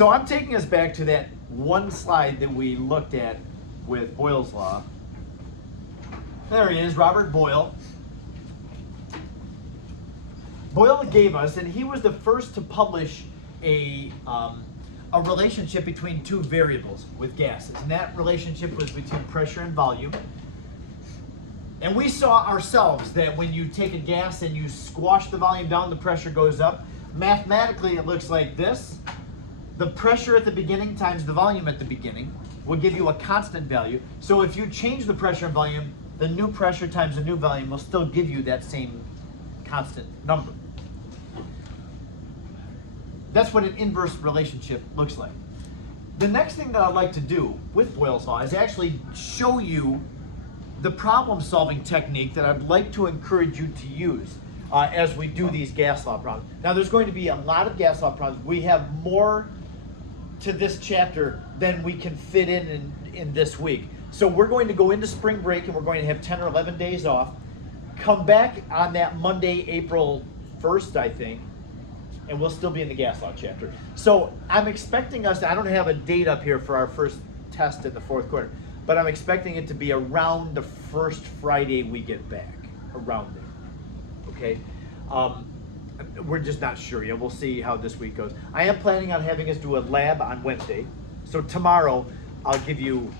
So I'm taking us back to that one slide that we looked at with Boyle's law. There he is, Robert Boyle. Boyle gave us, and he was the first to publish a relationship between two variables with gases. And that relationship was between pressure and volume. And we saw ourselves that when you take a gas and you squash the volume down, the pressure goes up. Mathematically, it looks like this. The pressure at the beginning times the volume at the beginning will give you a constant value. So if you change the pressure and volume, the new pressure times the new volume will still give you that same constant number. That's what an inverse relationship looks like. The next thing that I'd like to do with Boyle's law is actually show you the problem-solving technique that I'd like to encourage you to use as we do these gas law problems. Now, there's going to be a lot of gas law problems. We have more to this chapter than we can fit in this week. So we're going to go into spring break and we're going to have 10 or 11 days off. Come back on that Monday, April 1st, I think, and we'll still be in the gas law chapter. So I'm expecting us, I don't have a date up here for our first test in the fourth quarter, but I'm expecting it to be around the first Friday we get back, around there, okay? We're just not sure yet. We'll see how this week goes. I am planning on having us do a lab on Wednesday. So tomorrow, I'll give you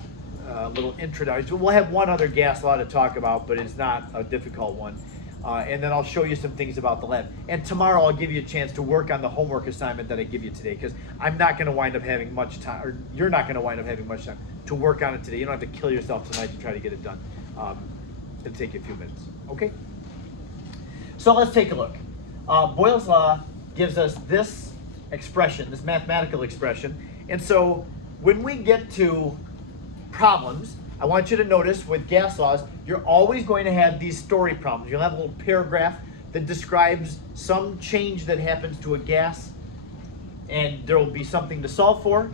a little introduction. We'll have one other gas law to talk about, but it's not a difficult one. And then I'll show you some things about the lab. And tomorrow, I'll give you a chance to work on the homework assignment that I give you today, because I'm not going to wind up having much time, or you're not going to wind up having much time to work on it today. You don't have to kill yourself tonight to try to get it done. It'll take you a few minutes, okay? So let's take a look. Boyle's law gives us this expression, this mathematical expression. And so when we get to problems, I want you to notice with gas laws, you're always going to have these story problems. You'll have a little paragraph that describes some change that happens to a gas, and there will be something to solve for.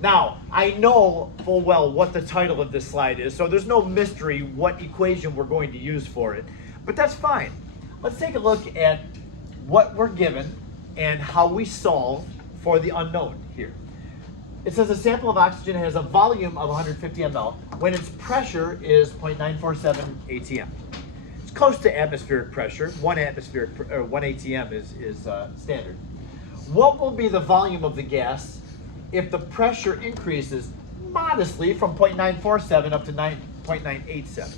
Now, I know full well what the title of this slide is, so there's no mystery what equation we're going to use for it, but that's fine. Let's take a look at what we're given and how we solve for the unknown here. It says a sample of oxygen has a volume of 150 ml when its pressure is 0.947 atm. It's close to atmospheric pressure. 1 atm is standard. What will be the volume of the gas if the pressure increases modestly from 0.947 up to 0.987? So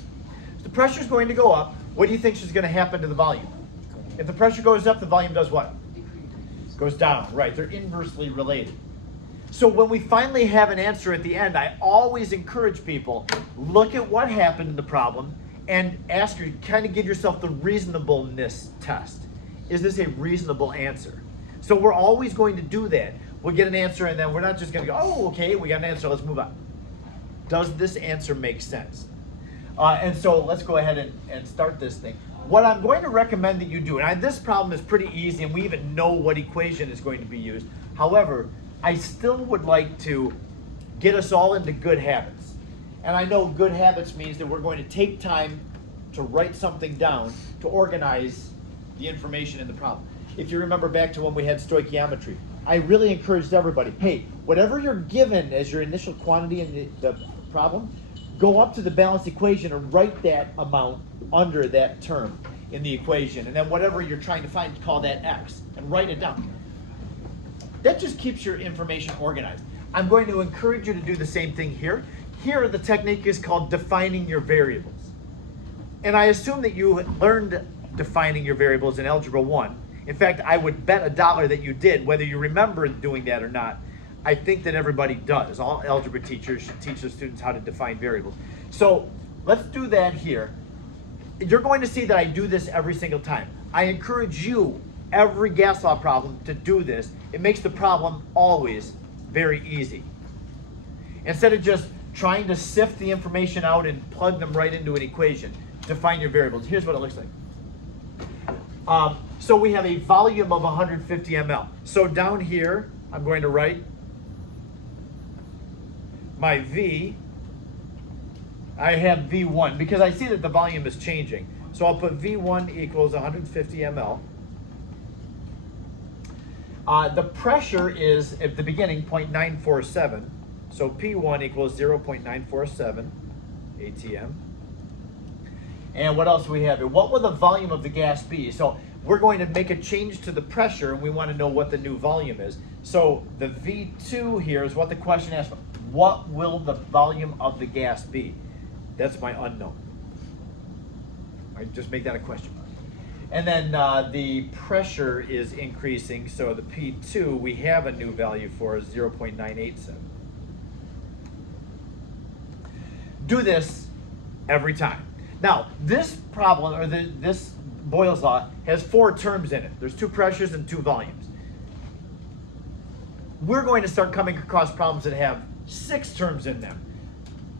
the pressure is going to go up. What do you think is going to happen to the volume? If the pressure goes up, the volume does what? Goes down, right? They're inversely related. So when we finally have an answer at the end, I always encourage people, look at what happened in the problem and ask you, kind of give yourself the reasonableness test. Is this a reasonable answer? So we're always going to do that. We'll get an answer and then we're not just going to go, oh, okay, we got an answer, let's move on. Does this answer make sense? And so let's go ahead and start this thing. What I'm going to recommend that you do, and this problem is pretty easy and we even know what equation is going to be used. However, I still would like to get us all into good habits. And I know good habits means that we're going to take time to write something down to organize the information in the problem. If you remember back to when we had stoichiometry, I really encouraged everybody, hey, whatever you're given as your initial quantity in the problem, go up to the balanced equation and write that amount under that term in the equation. And then whatever you're trying to find, call that x and write it down. That just keeps your information organized. I'm going to encourage you to do the same thing here. Here, the technique is called defining your variables. And I assume that you learned defining your variables in Algebra 1. In fact, I would bet $1 that you did, whether you remember doing that or not. I think that everybody does. All algebra teachers should teach their students how to define variables. So let's do that here. You're going to see that I do this every single time. I encourage you, every gas law problem, to do this. It makes the problem always very easy. Instead of just trying to sift the information out and plug them right into an equation, define your variables. Here's what it looks like. So we have a volume of 150 ml. So down here, I'm going to write my V. I have V1 because I see that the volume is changing. So I'll put V1 equals 150 ml. The pressure is, at the beginning, 0.947. So P1 equals 0.947 atm. And what else do we have here? What will the volume of the gas be? So we're going to make a change to the pressure, and we want to know what the new volume is. So the V2 here is what the question asks. What will the volume of the gas be? That's my unknown. I just make that a question mark. And then the pressure is increasing, so the P2 we have a new value for is 0.987. Do this every time. Now, this problem, or this Boyle's law, has 4 terms in it. There's 2 pressures and 2 volumes. We're going to start coming across problems that have 6 terms in them.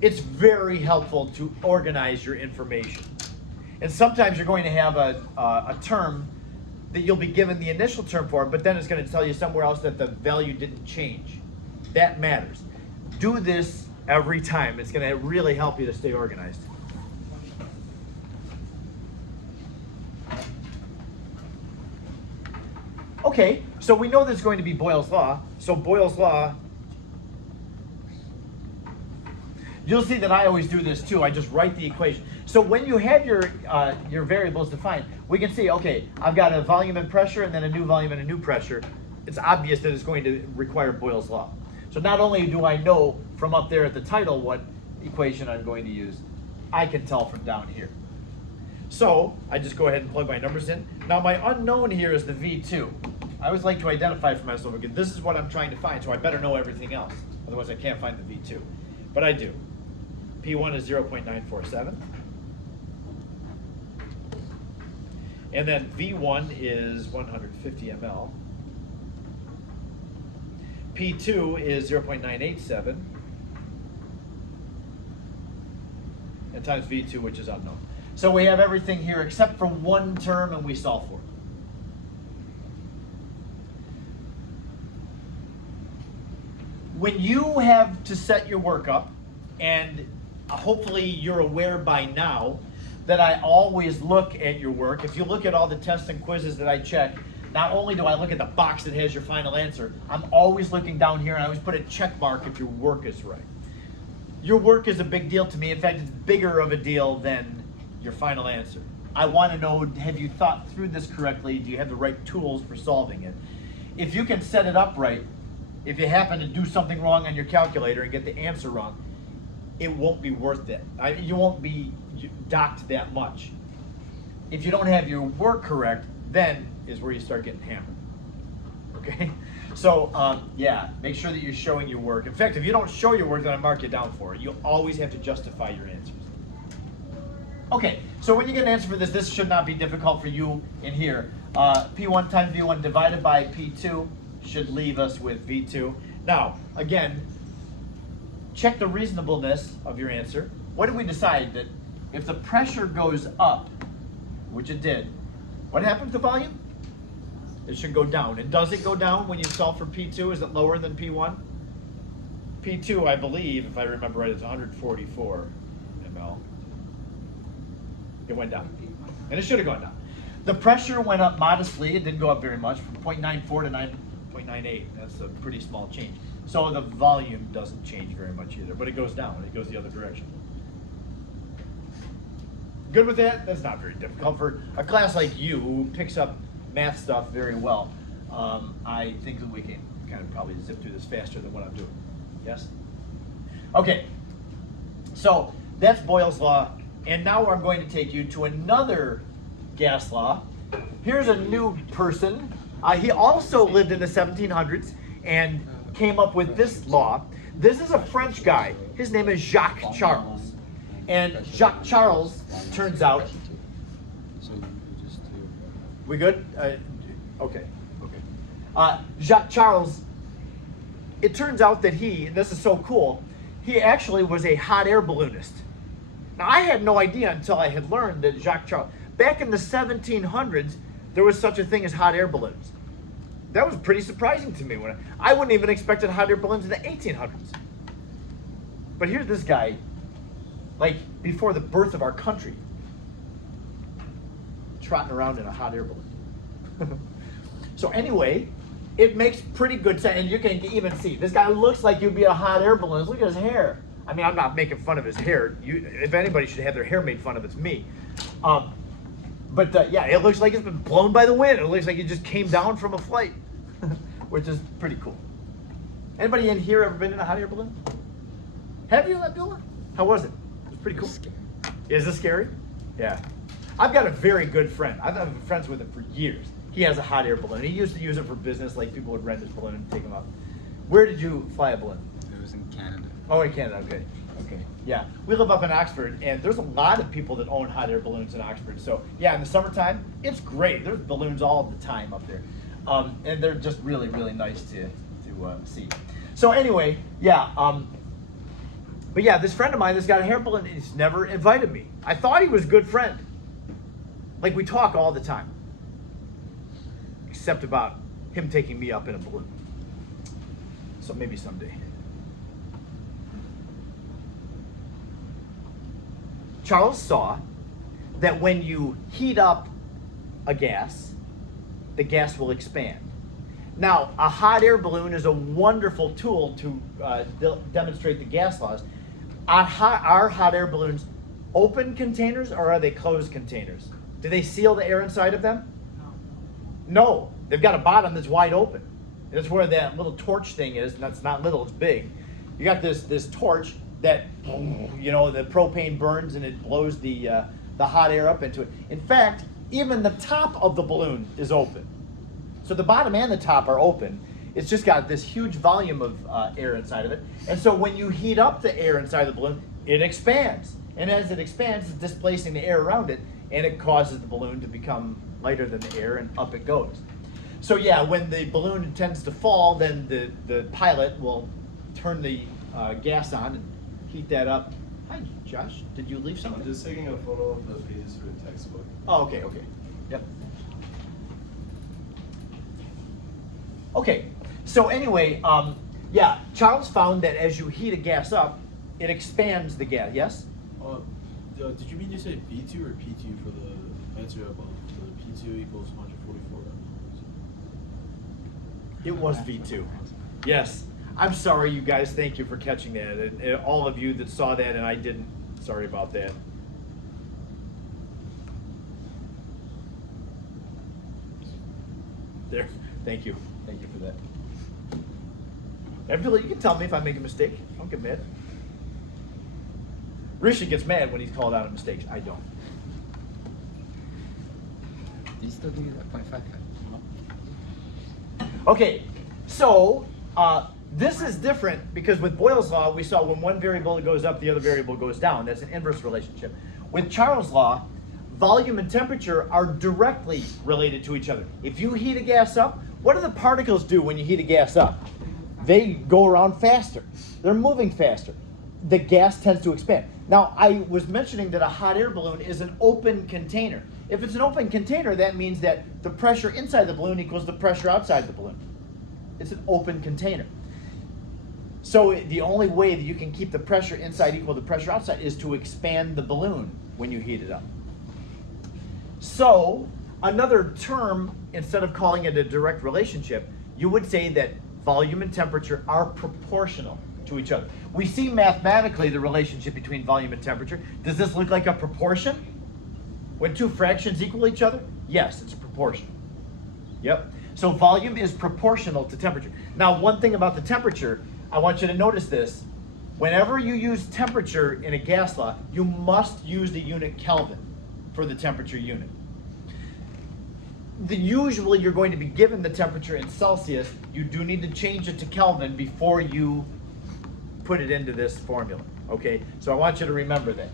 It's very helpful to organize your information. And sometimes you're going to have a term that you'll be given the initial term for, but then it's going to tell you somewhere else that the value didn't change. That matters. Do this every time. It's going to really help you to stay organized. Okay, so we know there's going to be Boyle's law. So Boyle's law, you'll see that I always do this too. I just write the equation. So when you have your variables defined, we can see, okay, I've got a volume and pressure and then a new volume and a new pressure. It's obvious that it's going to require Boyle's law. So not only do I know from up there at the title what equation I'm going to use, I can tell from down here. So I just go ahead and plug my numbers in. Now my unknown here is the V2. I always like to identify for myself, okay, this is what I'm trying to find, so I better know everything else. Otherwise I can't find the V2. But I do. P1 is 0.947. And then V1 is 150 ml. P2 is 0.987. And times V2, which is unknown. So we have everything here except for one term, and we solve for it. When you have to set your work up, and hopefully you're aware by now that I always look at your work. If you look at all the tests and quizzes that I check, not only do I look at the box that has your final answer, I'm always looking down here and I always put a check mark if your work is right. Your work is a big deal to me. In fact, it's bigger of a deal than your final answer. I want to know, have you thought through this correctly? Do you have the right tools for solving it? If you can set it up right, if you happen to do something wrong on your calculator and get the answer wrong, it won't be worth it. You won't be docked that much. If you don't have your work correct, then is where you start getting hammered. Okay? So, yeah, make sure that you're showing your work. In fact, if you don't show your work, then I mark you down for it. You always have to justify your answers. Okay, so when you get an answer for this, this should not be difficult for you in here. P1 times V1 divided by P2 should leave us with V2. Now, again, check the reasonableness of your answer. What did we decide? That if the pressure goes up, which it did, what happens to volume? It should go down. And does it go down when you solve for P2? Is it lower than P1? P2, I believe, if I remember right, is 144 ml. It went down. And it should have gone down. The pressure went up modestly. It didn't go up very much, from 0.94 to 9.98. That's a pretty small change. So the volume doesn't change very much either, but it goes down. It goes the other direction. Good with that? That's not very difficult. For a class like you who picks up math stuff very well, I think that we can kind of probably zip through this faster than what I'm doing. Yes? Okay. So that's Boyle's law. And now I'm going to take you to another gas law. Here's a new person. He also lived in the 1700s and came up with this law. This is a French guy. His name is Jacques Charles. And Jacques Charles turns out... We good? Okay. Jacques Charles, it turns out that he, and this is so cool, he actually was a hot air balloonist. Now, I had no idea until I had learned that Jacques Charles, back in the 1700s, there was such a thing as hot air balloons. That was pretty surprising to me. When I wouldn't even expected hot air balloons in the 1800s. But here's this guy, like before the birth of our country, trotting around in a hot air balloon. So anyway, it makes pretty good sense, and you can even see this guy looks like he'd be a hot air balloon. Look at his hair. I mean, I'm not making fun of his hair. If anybody should have their hair made fun of, it's me. But yeah, it looks like it's been blown by the wind. It looks like it just came down from a flight, which is pretty cool. Anybody in here ever been in a hot air balloon? Have you, Abdullah? How was it? It was pretty cool. Is this scary? Yeah. I've got a very good friend. I've been friends with him for years. He has a hot air balloon. He used to use it for business, like people would rent his balloon and take him up. Where did you fly a balloon? It was in Canada. Oh, in Canada, okay. Okay. Yeah. We live up in Oxford, and there's a lot of people that own hot air balloons in Oxford. So, yeah, in the summertime, it's great. There's balloons all the time up there. And they're just really, really nice to see. So, anyway, yeah. But, yeah, this friend of mine that's got a hair balloon, he's never invited me. I thought he was a good friend. Like, we talk all the time. Except about him taking me up in a balloon. So maybe someday. Charles saw that when you heat up a gas, the gas will expand. Now, a hot air balloon is a wonderful tool to demonstrate the gas laws. Are hot air balloons open containers or are they closed containers? Do they seal the air inside of them? No, they've got a bottom that's wide open. That's where that little torch thing is, and that's not little, it's big. You got this torch that, you know, the propane burns and it blows the hot air up into it. In fact, even the top of the balloon is open. So the bottom and the top are open. It's just got this huge volume of air inside of it. And so when you heat up the air inside the balloon, it expands. And as it expands, it's displacing the air around it, and it causes the balloon to become lighter than the air, and up it goes. So yeah, when the balloon tends to fall, then the pilot will turn the gas on and heat that up. Hi, Josh. Did you leave something? I'm just taking a photo of the pages for the textbook. Oh, okay. Yep. Okay, so anyway, yeah, Charles found that as you heat a gas up, it expands the gas, yes? Did you mean to say V2 or P2 for the answer above? The P2 equals 144. It was V2. Yes. I'm sorry, you guys. Thank you for catching that. And all of you that saw that and I didn't, sorry about that. There. Thank you. Thank you for that. Abdullah, you can tell me if I make a mistake. Don't get mad. Risha gets mad when he's called out on mistakes. I don't. Do you still give you that 0.5 cut? Okay, so this is different because with Boyle's law, we saw when one variable goes up, the other variable goes down. That's an inverse relationship. With Charles' law, volume and temperature are directly related to each other. If you heat a gas up, what do the particles do when you heat a gas up? They go around faster. They're moving faster. The gas tends to expand. Now, I was mentioning that a hot air balloon is an open container. If it's an open container, that means that the pressure inside the balloon equals the pressure outside the balloon. It's an open container. So the only way that you can keep the pressure inside equal to the pressure outside is to expand the balloon when you heat it up. So another term, instead of calling it a direct relationship, you would say that volume and temperature are proportional to each other. We see mathematically the relationship between volume and temperature. Does this look like a proportion? When two fractions equal each other? Yes, it's a proportion. Yep. So volume is proportional to temperature. Now, one thing about the temperature, I want you to notice this. Whenever you use temperature in a gas law, you must use the unit Kelvin for the temperature unit. Usually you're going to be given the temperature in Celsius. You do need to change it to Kelvin before you put it into this formula, okay? So I want you to remember that.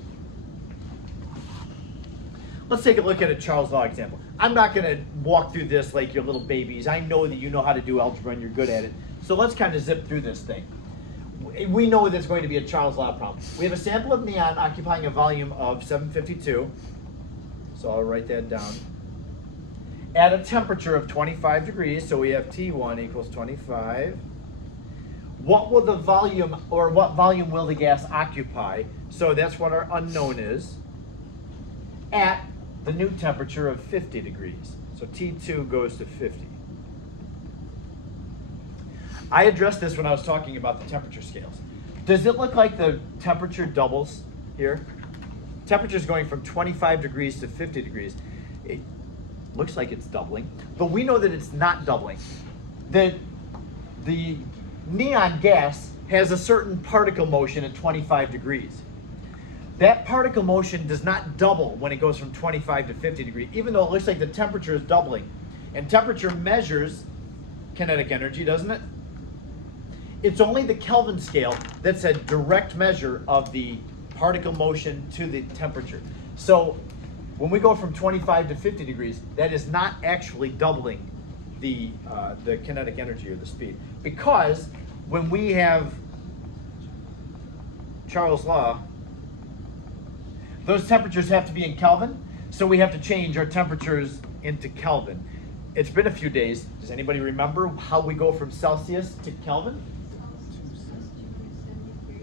Let's take a look at a Charles law example. I'm not gonna walk through this like you're little babies. I know that you know how to do algebra and you're good at it. So let's kind of zip through this thing. We know there's going to be a Charles law problem. We have a sample of neon occupying a volume of 752. So I'll write that down. At a temperature of 25 degrees, so we have T1 equals 25. What will the volume, or what volume will the gas occupy? So that's what our unknown is. At the new temperature of 50 degrees. So T2 goes to 50. I addressed this when I was talking about the temperature scales. Does it look like the temperature doubles here? Temperature is going from 25 degrees to 50 degrees. It looks like it's doubling, but we know that it's not doubling. That the neon gas has a certain particle motion at 25 degrees. That particle motion does not double when it goes from 25 to 50 degrees, even though it looks like the temperature is doubling. And temperature measures kinetic energy, doesn't it? It's only the Kelvin scale that's a direct measure of the particle motion to the temperature. So when we go from 25 to 50 degrees, that is not actually doubling the kinetic energy or the speed. Because when we have Charles' law, those temperatures have to be in Kelvin, so we have to change our temperatures into Kelvin. It's been a few days. Does anybody remember how we go from Celsius to Kelvin?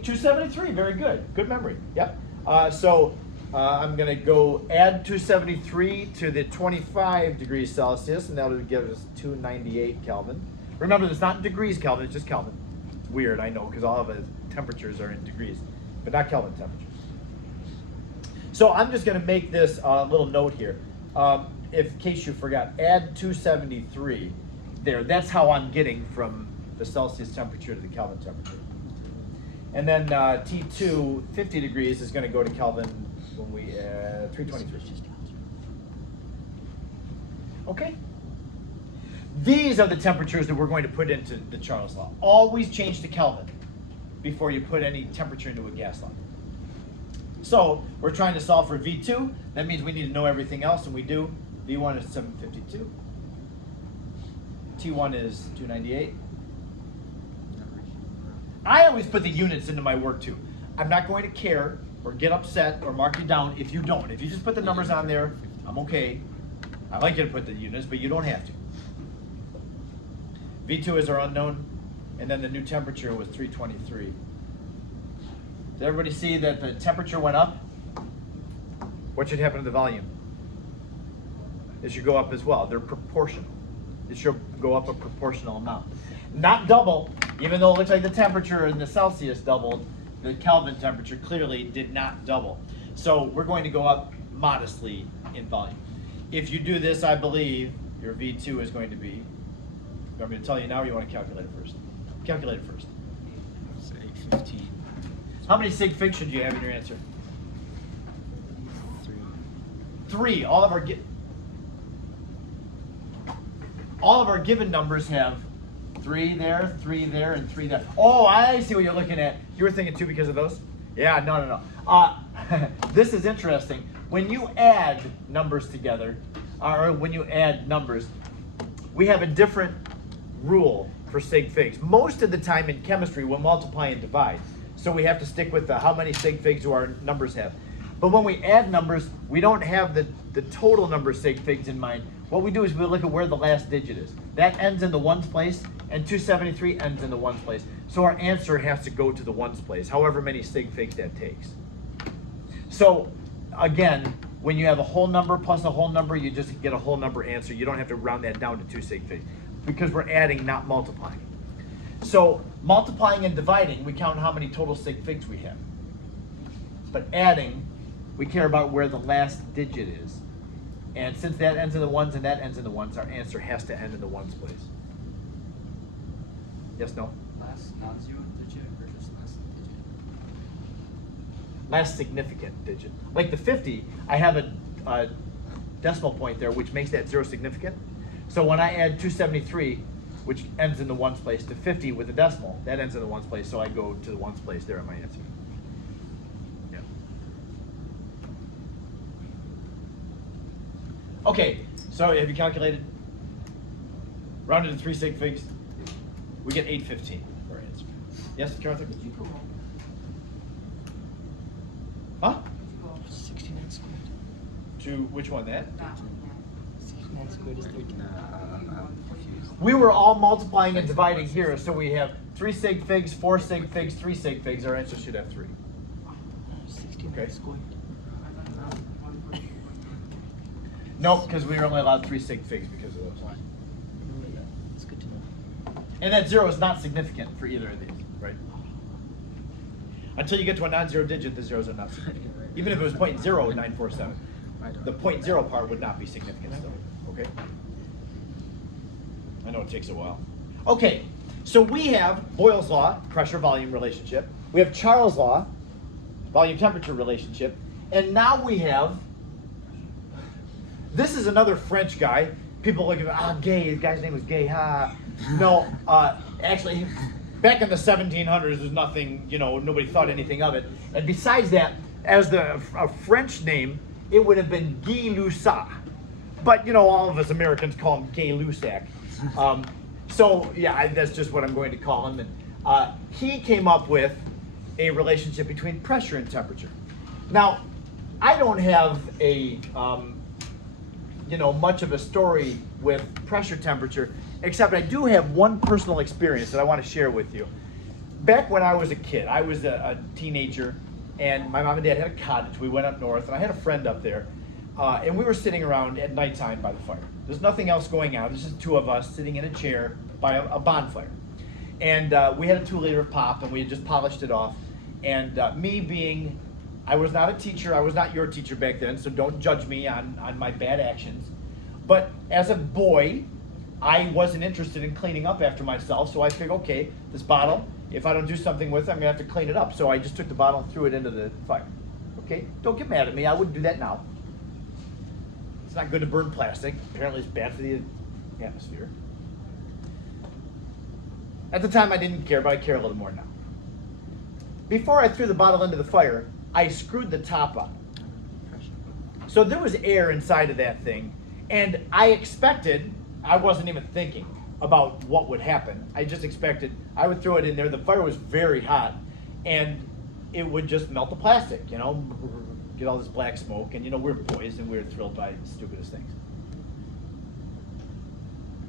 273, very good. Good memory. Yep. I'm going to go add 273 to the 25 degrees Celsius, and that'll give us 298 Kelvin. Remember, it's not in degrees Kelvin, it's just Kelvin. Weird, I know, because all of the temperatures are in degrees, but not Kelvin temperatures. So I'm just going to make this little note here. In case you forgot, add 273 there. That's how I'm getting from the Celsius temperature to the Kelvin temperature. And then T2, 50 degrees, is going to go to Kelvin when we add 323. Okay? These are the temperatures that we're going to put into the Charles law. Always change to Kelvin before you put any temperature into a gas law. So we're trying to solve for V2. That means we need to know everything else, and we do. V1 is 752. T1 is 298. I always put the units into my work too. I'm not going to care or get upset or mark you down if you don't. If you just put the numbers on there, I'm okay. I like you to put the units, but you don't have to. V2 is our unknown, and then the new temperature was 323. Did everybody see that the temperature went up? What should happen to the volume? It should go up as well. They're proportional. It should go up a proportional amount. Not double, even though it looks like the temperature in the Celsius doubled, the Kelvin temperature clearly did not double. So we're going to go up modestly in volume. If you do this, I believe your V2 is going to be, you want me to tell you now or you want to calculate it first? Calculate it first. Say 15. How many sig figs should you have in your answer? 3. 3. All of our given numbers have 3 there, 3 there, and 3 there. Oh, I see what you're looking at. You were thinking 2 because of those? Yeah, no. This is interesting. When you add numbers together, or when you add numbers, we have a different rule for sig figs. Most of the time in chemistry, we'll multiply and divide. So we have to stick with how many sig figs do our numbers have. But when we add numbers, we don't have the total number of sig figs in mind. What we do is we look at where the last digit is. That ends in the ones place, and 273 ends in the ones place. So our answer has to go to the ones place, however many sig figs that takes. So again, when you have a whole number plus a whole number, you just get a whole number answer. You don't have to round that down to 2 sig figs because we're adding, not multiplying. So multiplying and dividing, we count how many total sig figs we have. But adding, we care about where the last digit is. And since that ends in the ones and that ends in the ones, our answer has to end in the ones place. Yes, no? Last non-zero digit versus last digit. Last significant digit. Like the 50, I have a decimal point there, which makes that 0 significant. So when I add 273, which ends in the ones place, to 50 with a decimal, that ends in the ones place, so I go to the ones place there in my answer. Yeah. Okay, so have you calculated? Rounded to 3 sig figs, we get 815 for our answer. Yes, Jonathan? Did you go wrong? Huh? Did you go wrong? 69 squared. To which one, that? That one, 69 squared is 13. I'm confused. We were all multiplying and dividing here, so we have 3 sig figs, 4 sig figs, 3 sig figs. Our answer should have 3. 69 Okay. squared. Nope, because we were only allowed 3 sig figs because of those. It's good to know. And that 0 is not significant for either of these, right? Until you get to a non-zero digit, the zeros are not significant. Even if it was 0.0947, the 0.0 part would not be significant still, okay? I know it takes a while. Okay, so we have Boyle's law, pressure-volume relationship. We have Charles' law, volume-temperature relationship. And now we have, this is another French guy. People look at, Gay, the guy's name was Gay, ha. No, actually, back in the 1700s, there's nothing, nobody thought anything of it. And besides that, as a French name, it would have been Guy Lussac. But, all of us Americans call him Gay Lussac. So, yeah, that's just what I'm going to call him. And he came up with a relationship between pressure and temperature. Now, I don't have a, much of a story with pressure temperature, except I do have one personal experience that I want to share with you. Back when I was a kid, I was a teenager, and my mom and dad had a cottage. We went up north, and I had a friend up there, and we were sitting around at nighttime by the fire. There's nothing else going on. There's just two of us sitting in a chair by a bonfire. And we had a 2-liter of pop, and we had just polished it off. And me being, I was not a teacher, I was not your teacher back then, so don't judge me on my bad actions. But as a boy, I wasn't interested in cleaning up after myself, so I figured, okay, this bottle, if I don't do something with it, I'm gonna have to clean it up. So I just took the bottle and threw it into the fire. Okay, don't get mad at me, I wouldn't do that now. It's not good to burn plastic. Apparently it's bad for the atmosphere. At the time I didn't care, but I care a little more now. Before I threw the bottle into the fire, I screwed the top on. So there was air inside of that thing, and I expected, I wasn't even thinking about what would happen. I just expected I would throw it in there. The fire was very hot, and it would just melt the plastic, get all this black smoke, and we're boys and we were thrilled by the stupidest things.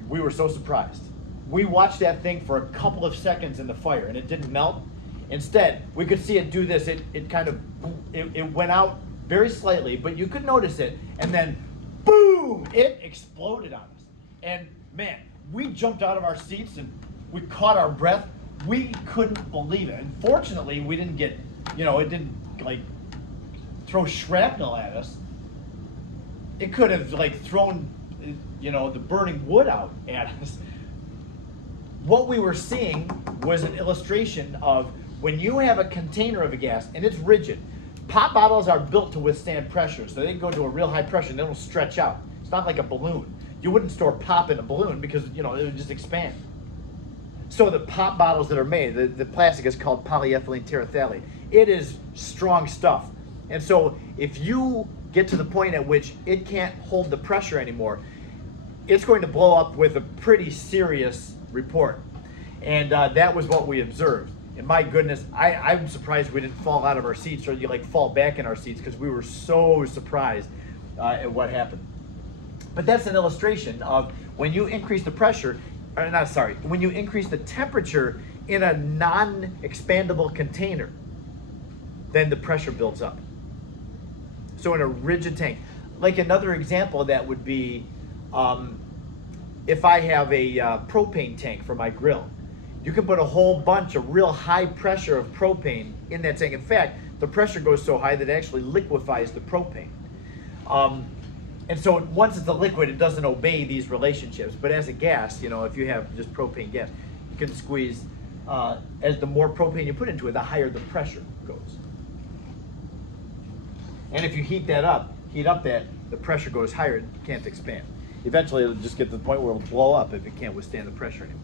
We were so surprised. We watched that thing for a couple of seconds in the fire, and it didn't melt. Instead, we could see it do this. It went out very slightly, but you could notice it, and then boom, it exploded on us. And man, we jumped out of our seats and we caught our breath. We couldn't believe it. And fortunately, we didn't get, it didn't throw shrapnel at us. It could have thrown, the burning wood out at us. What we were seeing was an illustration of when you have a container of a gas and it's rigid. Pop bottles are built to withstand pressure, so they go to a real high pressure and they don't stretch out. It's not like a balloon. You wouldn't store pop in a balloon because it would just expand. So the pop bottles that are made, the plastic is called polyethylene terephthalate. It is strong stuff. And so if you get to the point at which it can't hold the pressure anymore, it's going to blow up with a pretty serious report. And that was what we observed. And my goodness, I'm surprised we didn't fall out of our seats or fall back in our seats because we were so surprised at what happened. But that's an illustration of when you increase the pressure, when you increase the temperature in a non-expandable container, then the pressure builds up. So in a rigid tank, another example of that would be if I have a propane tank for my grill. You can put a whole bunch of real high pressure of propane in that tank. In fact, the pressure goes so high that it actually liquefies the propane. And so once it's a liquid, it doesn't obey these relationships. But as a gas, if you have just propane gas, you can squeeze, as the more propane you put into it, the higher the pressure goes. And if you heat up that, the pressure goes higher, it can't expand. Eventually it'll just get to the point where it'll blow up if it can't withstand the pressure anymore.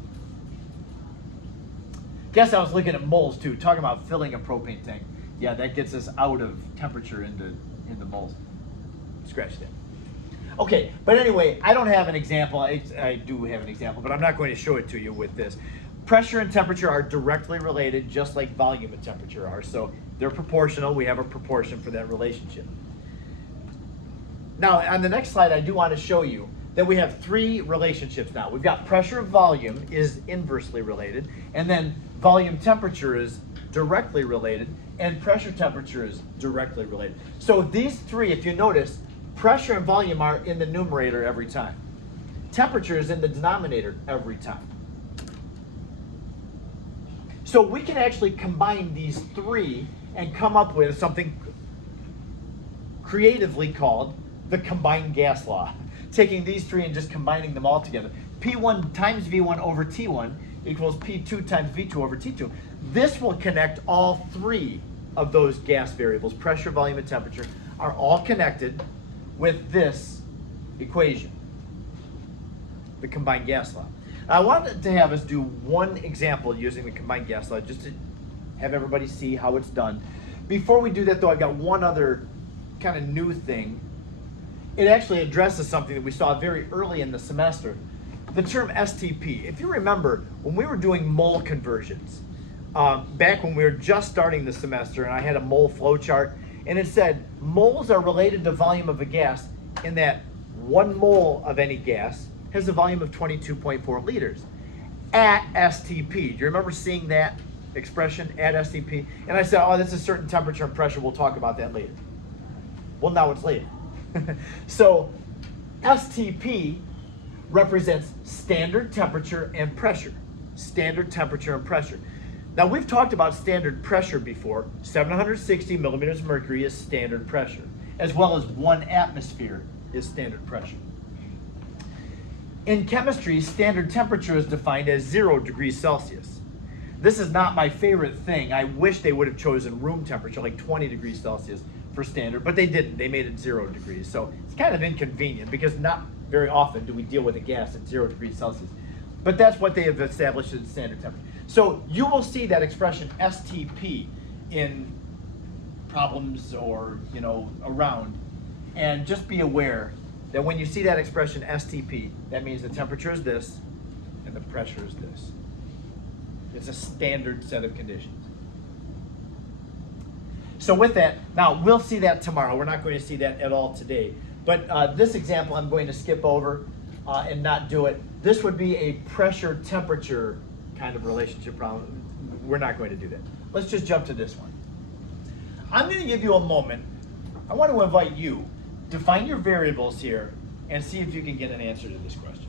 Guess I was looking at moles too, talking about filling a propane tank. Yeah, that gets us out of temperature into moles. Scratch that. Okay, but anyway, I don't have an example. I do have an example, but I'm not going to show it to you with this. Pressure and temperature are directly related, just like volume and temperature are. So they're proportional. We have a proportion for that relationship. Now, on the next slide, I do want to show you that we have three relationships now. We've got pressure volume is inversely related, and then volume temperature is directly related, and pressure temperature is directly related. So these three, if you notice, pressure and volume are in the numerator every time. Temperature is in the denominator every time. So we can actually combine these three and come up with something creatively called the combined gas law. Taking these three and just combining them all together. P1 times V1 over T1 equals P2 times V2 over T2. This will connect all three of those gas variables, pressure, volume, and temperature, are all connected with this equation, the combined gas law. Now, I wanted to have us do one example using the combined gas law, just to have everybody see how it's done. Before we do that, though, I've got one other kind of new thing. It actually addresses something that we saw very early in the semester, the term STP. If you remember, when we were doing mole conversions, back when we were just starting the semester, and I had a mole flow chart, and it said moles are related to volume of a gas in that 1 mole of any gas has a volume of 22.4 liters at STP. Do you remember seeing that expression, at STP? And I said, oh, that's a certain temperature and pressure. We'll talk about that later. Well, now it's later. So STP represents standard temperature and pressure. Standard temperature and pressure. Now, we've talked about standard pressure before. 760 millimeters of mercury is standard pressure, as well as 1 atmosphere is standard pressure. In chemistry, standard temperature is defined as 0 degrees Celsius. This is not my favorite thing. I wish they would have chosen room temperature, like 20 degrees Celsius for standard, but they didn't. They made it 0 degrees. So it's kind of inconvenient because not very often do we deal with a gas at 0 degrees Celsius. But that's what they have established as standard temperature. So you will see that expression STP in problems or, around. And just be aware that when you see that expression STP, that means the temperature is this and the pressure is this. It's a standard set of conditions. So with that, now we'll see that tomorrow. We're not going to see that at all today. But this example I'm going to skip over and not do it. This would be a pressure-temperature kind of relationship problem. We're not going to do that. Let's just jump to this one. I'm going to give you a moment. I want to invite you to find your variables here and see if you can get an answer to this question.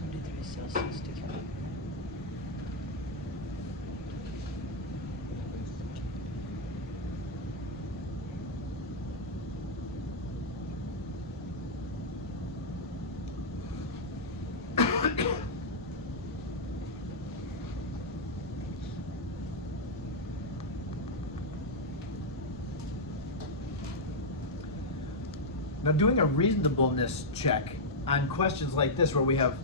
-73 Celsius to Kelvin. Now, doing a reasonableness check on questions like this where we have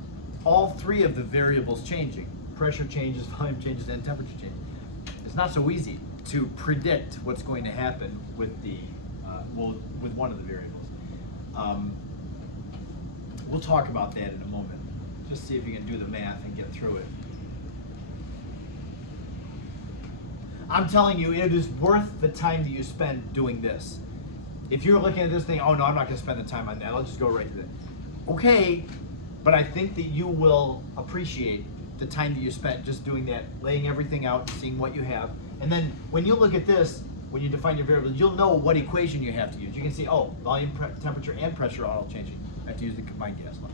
all three of the variables changing, pressure changes, volume changes, and temperature changes, it's not so easy to predict what's going to happen with the with one of the variables. We'll talk about that in a moment. Just see if you can do the math and get through it. I'm telling you, it is worth the time that you spend doing this. If you're looking at this thing, oh no, I'm not going to spend the time on that, I'll just go right to that. Okay, but I think that you will appreciate the time that you spent just doing that, laying everything out, seeing what you have. And then when you look at this, when you define your variables, you'll know what equation you have to use. You can see, oh, volume, temperature, and pressure are all changing. I have to use the combined gas law.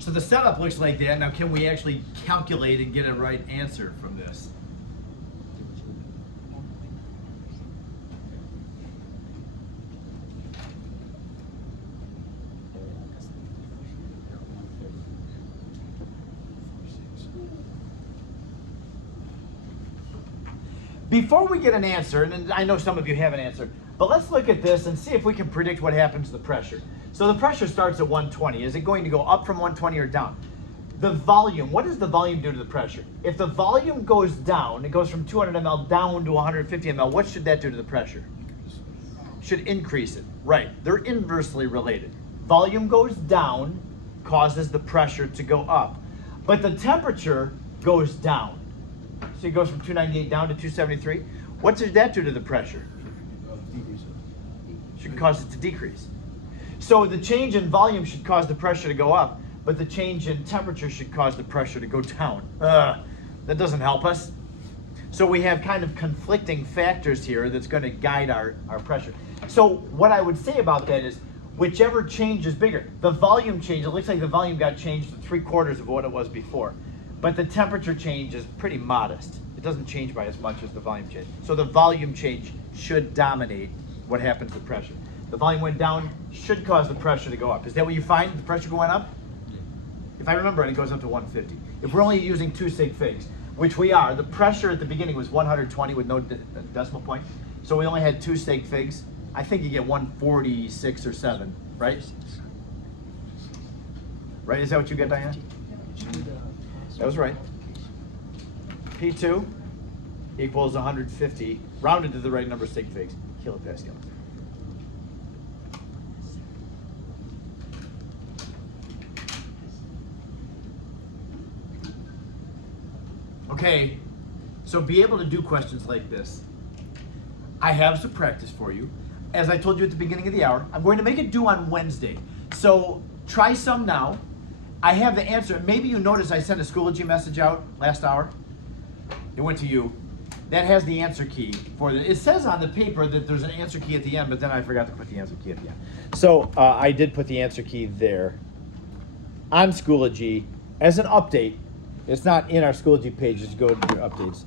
So the setup looks like that. Now, can we actually calculate and get a right answer from this? Before we get an answer, and I know some of you have an answer, but let's look at this and see if we can predict what happens to the pressure. So the pressure starts at 120. Is it going to go up from 120 or down? The volume, what does the volume do to the pressure? If the volume goes down, it goes from 200 ml down to 150 ml, what should that do to the pressure? Should increase it. Right, they're inversely related. Volume goes down, causes the pressure to go up. But the temperature goes down. So it goes from 298 down to 273. What does that do to the pressure? Decrease it. Should cause it to decrease. So the change in volume should cause the pressure to go up, but the change in temperature should cause the pressure to go down. That doesn't help us. So we have kind of conflicting factors here that's going to guide our pressure. So what I would say about that is, whichever change is bigger, the volume change, it looks like the volume got changed to 3/4 of what it was before. But the temperature change is pretty modest. It doesn't change by as much as the volume change. So the volume change should dominate what happens to pressure. The volume went down, should cause the pressure to go up. Is that what you find, the pressure going up? If I remember it, it goes up to 150. If we're only using 2 sig figs, which we are, the pressure at the beginning was 120 with no decimal point. So we only had 2 sig figs. I think you get 146 or 7, right? Right, is that what you get, Diana? That was right. P2 equals 150, rounded to the right number of sig figs, kilopascals. Okay, so be able to do questions like this. I have some practice for you. As I told you at the beginning of the hour, I'm going to make it due on Wednesday. So try some now. I have the answer. Maybe you noticed I sent a Schoology message out last hour. It went to you. That has the answer key for it. It says on the paper that there's an answer key at the end, but then I forgot to put the answer key at the end. So I did put the answer key there on Schoology as an update. It's not in our Schoology page. Just go to your updates.